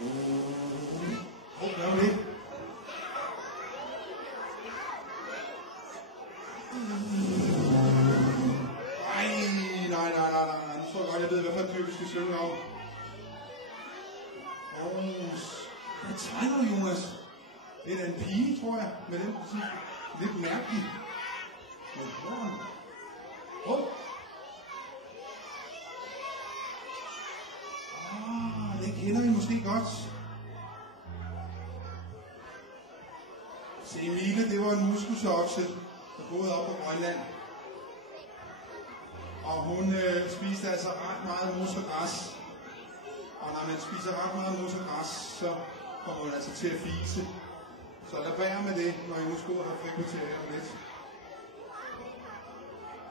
Hvad var det? Nej. Nu tror jeg godt, jeg ved, hvad for et dyr vi skal synge om. Hvad tegner du, Jonas? Det er da en pige, tror jeg, med den musik. Lidt mærkeligt. Den kender I måske godt. Se, Emilie, det var en muskusokse, der boede op på Grønland. Og hun spiste altså ret meget mos og græs. Og når man spiser ret meget mos og græs, så kommer man altså til at fise. Så lad være med det, når I nu skal ud og have frikvarter om lidt.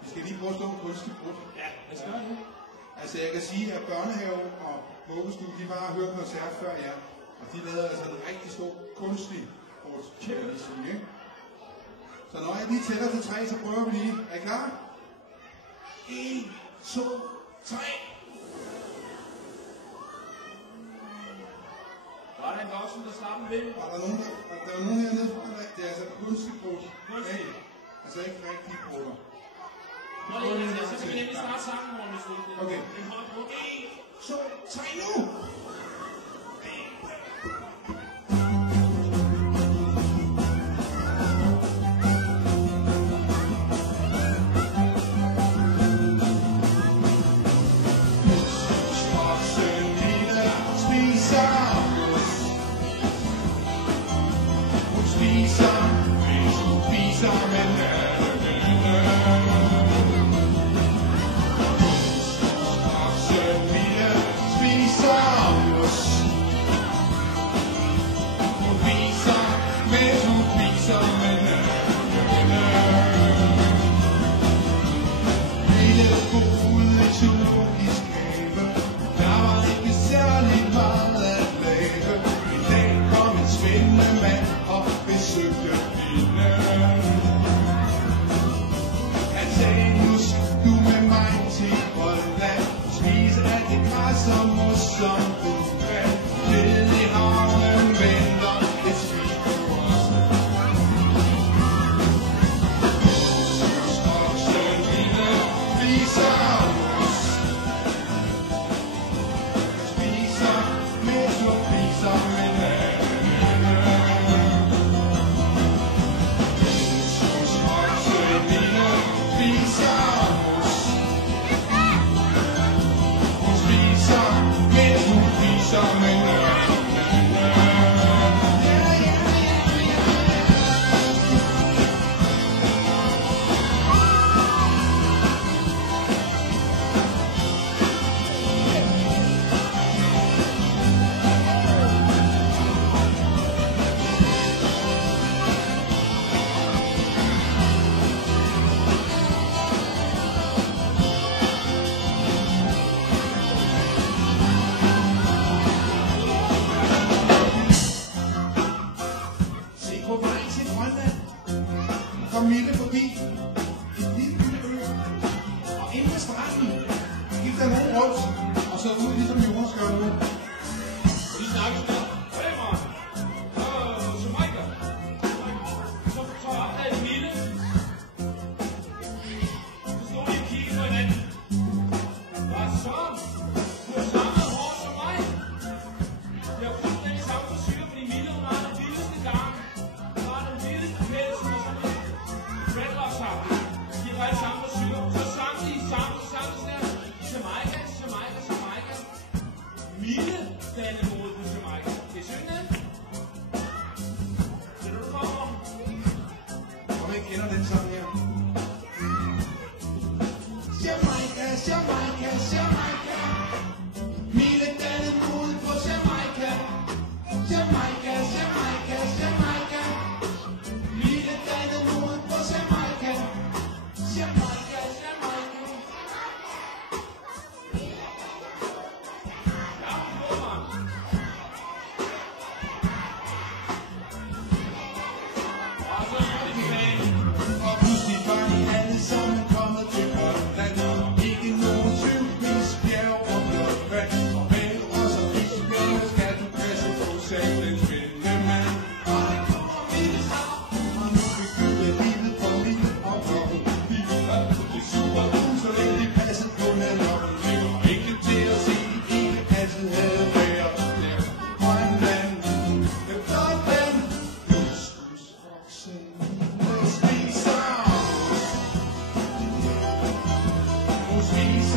Vi skal lige prøve at stå på kunstig brudt. Ja, hvad skal jeg nu? Altså jeg kan sige, at børnehave og vuggestue, de var hørt koncert før jer. Og de lavede altså en rigtig stor kunstig brudt, kan jeg lige sige, ikke? Så når jeg lige tæller til 3, så prøver vi lige. Er I klar? 1, 2, 3. Var der en voksen, der slap en vind? Var der nogen, der var nogen hernede fra? Det er altså kunstig brudt. Kunstig? Altså ikke rigtig brutter. Nå, så kan vi nemlig starte sammen, hvor vi slutter. Okay. En hånd på. 1, 2, 3 nu! Ikke nogen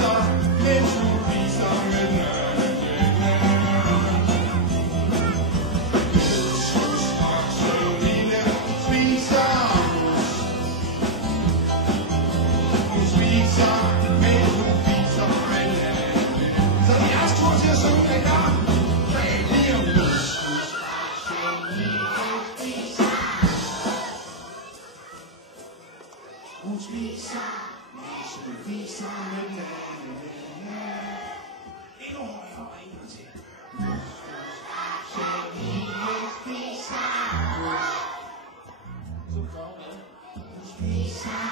spiser, mens hun fiser med den anden. Mus, okselille, spiser mus. Hun spiser, mens hun fiser med den anden. Så det er jeres tur til at synge den her. Lige om mus, okselille, spiser. Hun spiser, mens hun fiser med den anden. Endnu højere og en gang til. Spiser,